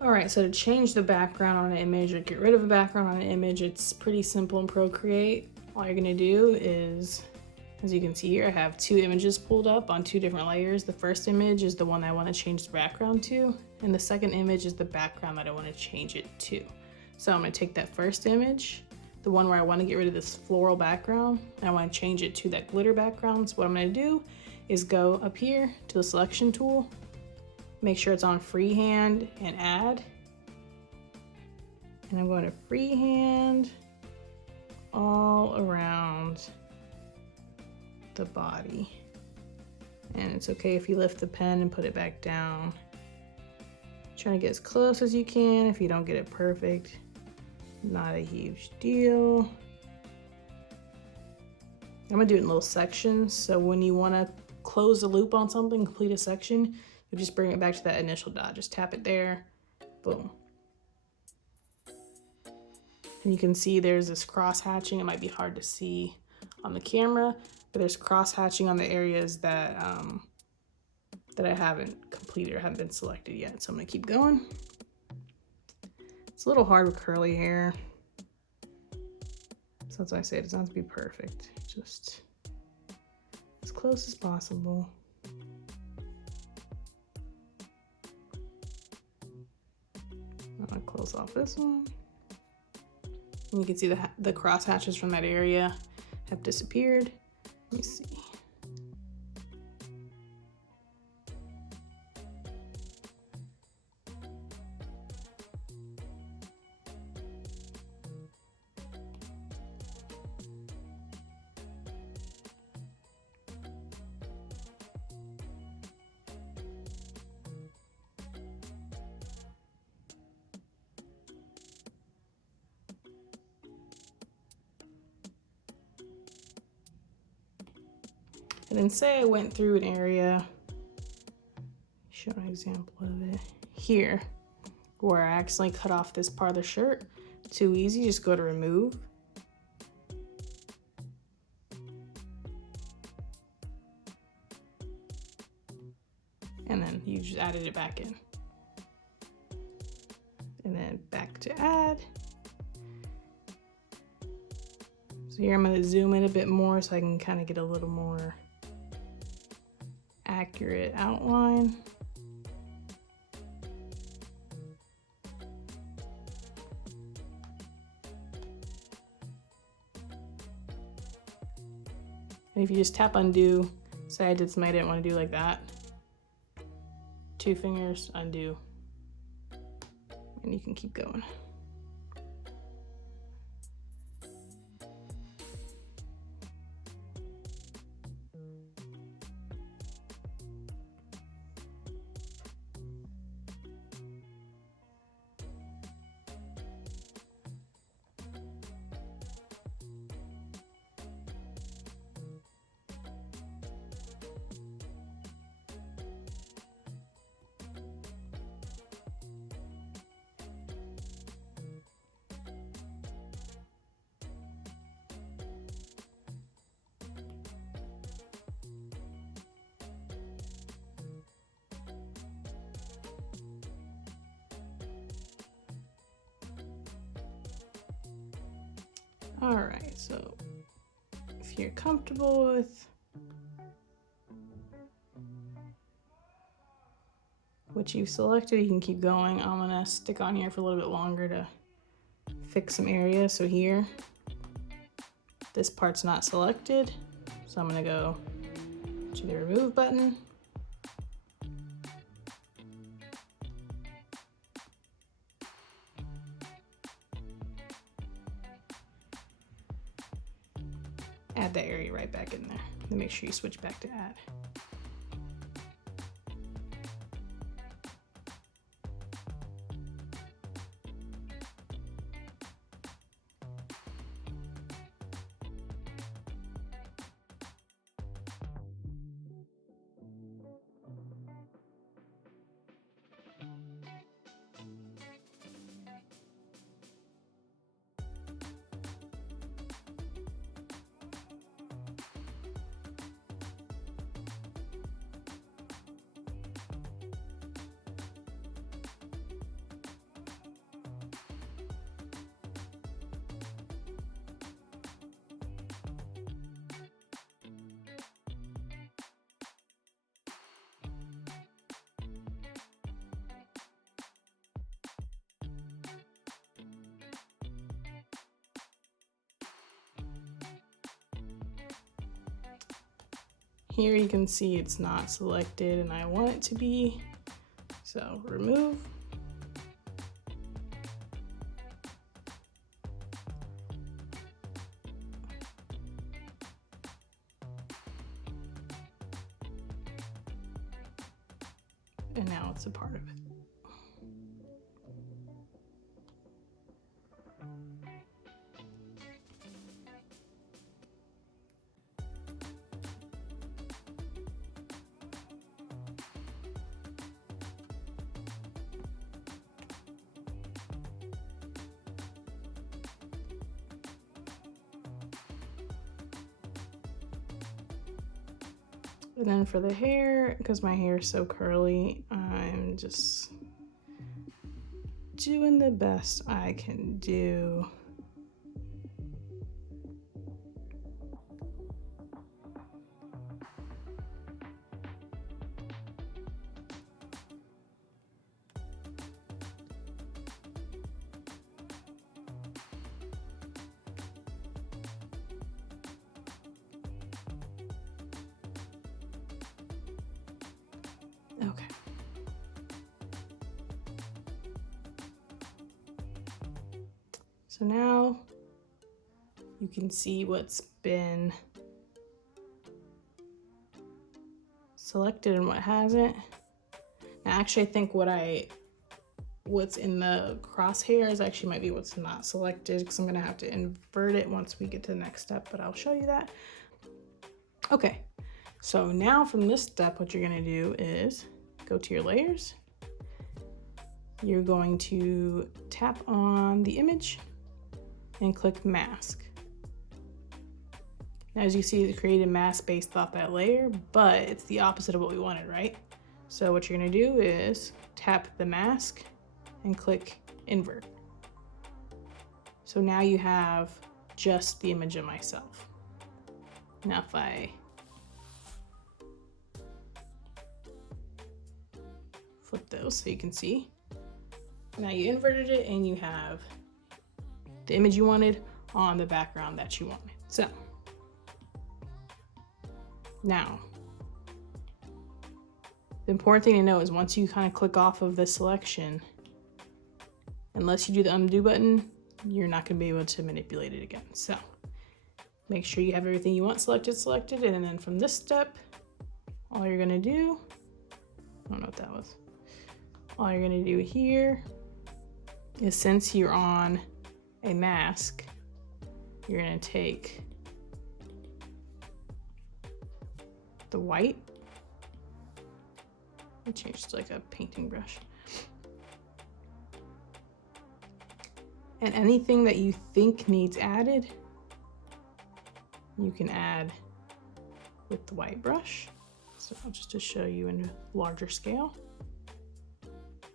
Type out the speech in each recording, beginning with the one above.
All right, so to change the background on an image or get rid of a background on an image, it's pretty simple in Procreate. All you're gonna do is, as you can see here, I have two images pulled up on two different layers. The first image is the one I want to change the background to, and the second image is the background that I want to change it to. So I'm going to take that first image, the one where I want to get rid of this floral background, and I want to change it to that glitter background. So what I'm going to do is go up here to the selection tool, make sure it's on freehand and add. And I'm going to freehand all around the body. And it's okay if you lift the pen and put it back down. Trying to get as close as you can. If you don't get it perfect, not a huge deal. I'm gonna do it in little sections. So when you wanna close the loop on something, complete a section, you just bring it back to that initial dot. Just tap it there, boom. And you can see there's this cross hatching. It might be hard to see on the camera, but there's cross hatching on the areas that that I haven't completed or haven't been selected yet. So I'm gonna keep going. It's a little hard with curly hair. So that's why I say it doesn't have to be perfect. Just as close as possible. I'm gonna close off this one. And you can see the cross hatches from that area have disappeared. Let me see. And then say I went through an area, show an example of it here, where I accidentally cut off this part of the shirt. Too easy, just go to remove. And then you just added it back in. And then back to add. So here I'm gonna zoom in a bit more so I can kind of get a little more accurate outline. And if you just tap undo, say I did something I didn't want to do like that, 2 fingers, undo, and you can keep going. All right, so if you're comfortable with what you've selected, you can keep going. I'm gonna stick on here for a little bit longer to fix some areas. So here, this part's not selected. So I'm gonna go to the remove button. Add that area right back in there. And make sure you switch back to add. here you can see it's not selected and I want it to be. So remove. And now it's a part of it. And then for the hair, because my hair is so curly, I'm just doing the best I can do. Okay. So now you can see what's been selected and what hasn't. Now actually I think what's in the crosshairs actually might be what's not selected, because I'm gonna have to invert it once we get to the next step, but I'll show you that. Okay, so now from this step, what you're gonna do is go to your layers. You're going to tap on the image and click mask. Now, as you see, it created a mask based off that layer, but it's the opposite of what we wanted, right? So what you're gonna do is tap the mask and click invert. So now you have just the image of myself. Now if I flip those so you can see, now you inverted it and you have the image you wanted on the background that you wanted. So now the important thing to know is once you kind of click off of the selection, unless you do the undo button, you're not going to be able to manipulate it again. So make sure you have everything you want selected, and then from this step, all you're going to do, I don't know what that was. All you're going to do here is, since you're on a mask, you're going to take the white and change it to like a painting brush. And anything that you think needs added, you can add with the white brush. So just to show you in a larger scale,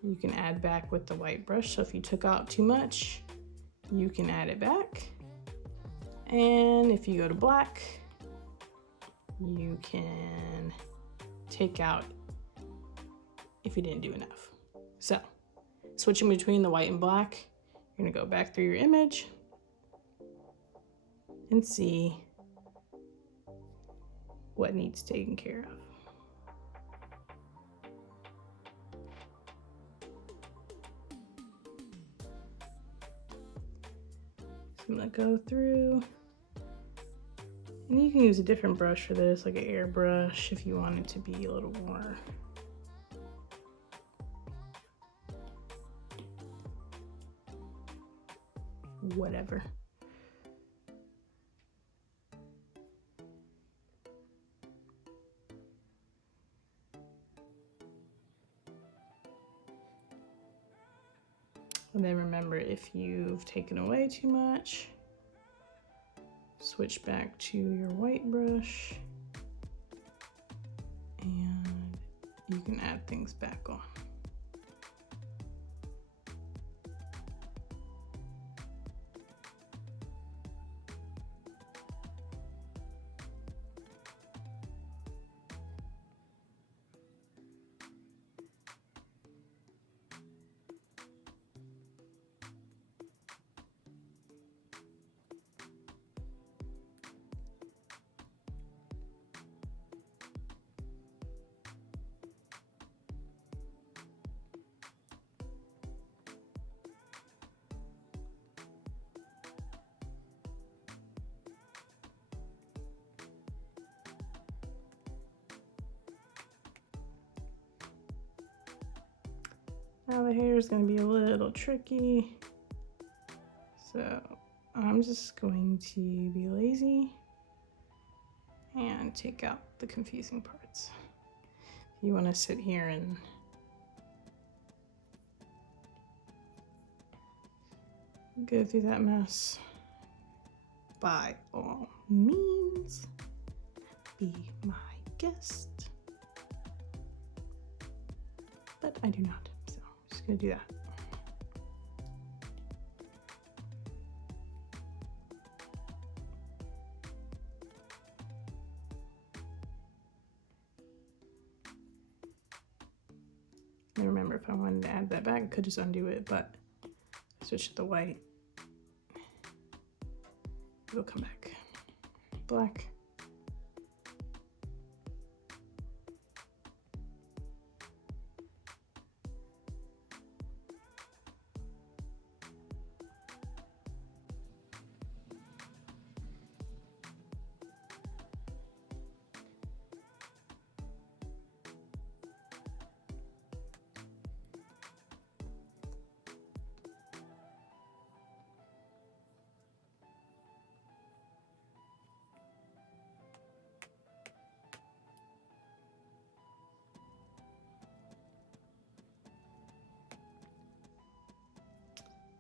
you can add back with the white brush. So if you took out too much, you can add it back. And if you go to black, you can take out if you didn't do enough. So switching between the white and black, you're gonna go back through your image and see what needs taken care of. So I'm gonna go through, and you can use a different brush for this, like an airbrush if you want it to be a little more whatever. And then remember, if you've taken away too much, switch back to your white brush and you can add things back on. Now the hair is going to be a little tricky, so I'm just going to be lazy and take out the confusing parts. You want to sit here and go through that mess, by all means, be my guest. But I do not, so I'm just gonna do that. And remember, if I wanted to add that back, I could just undo it, but switch to the white. It'll come back. Black.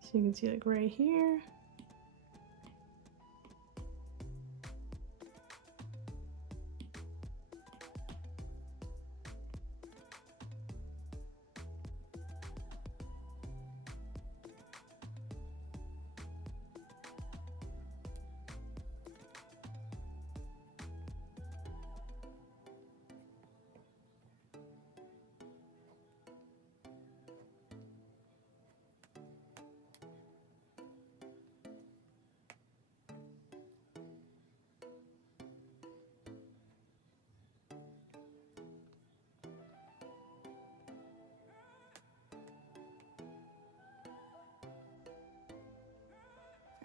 So you can see like right here.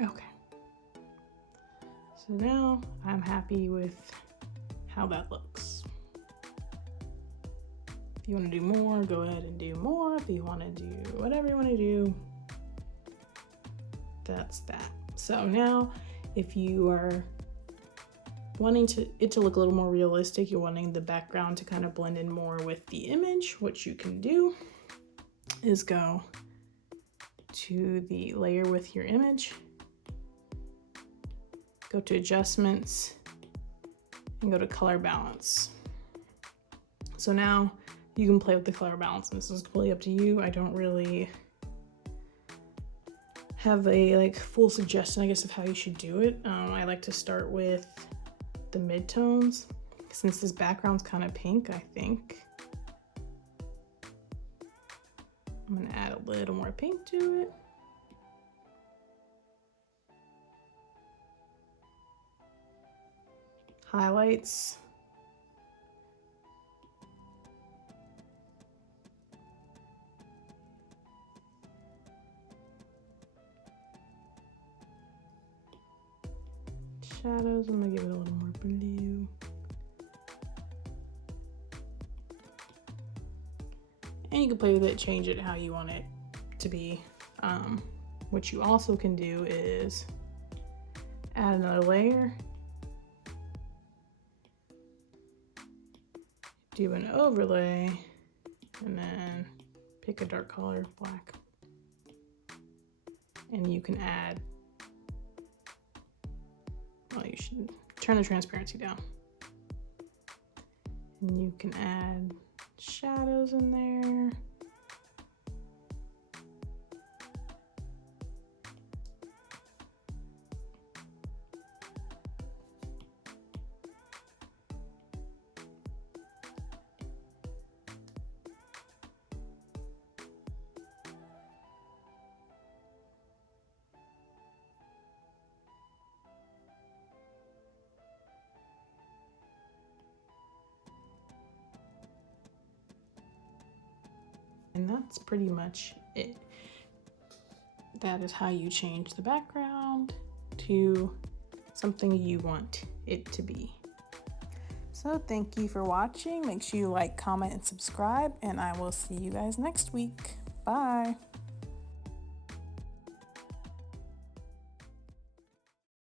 Okay. So now I'm happy with how that looks. If you want to do more, go ahead and do more. If you want to do whatever you want to do, that's that. So now if you are wanting it to look a little more realistic, you're wanting the background to kind of blend in more with the image, what you can do is go to the layer with your image, go to adjustments, and go to color balance. So now you can play with the color balance, and this is completely up to you. I don't really have a full suggestion, I guess, of how you should do it. I like to start with the midtones, since this background's kind of pink. I think I'm gonna add a little more pink to it. Highlights. Shadows, I'm gonna give it a little more blue. And you can play with it, change it how you want it to be. What you also can do is add another layer, do an overlay, and then pick a dark color, black. And you can add, well, you should turn the transparency down. And you can add shadows in there. And that's pretty much it. That is how you change the background to something you want it to be. So thank you for watching. Make sure you like, comment, and subscribe, and I will see you guys next week. Bye.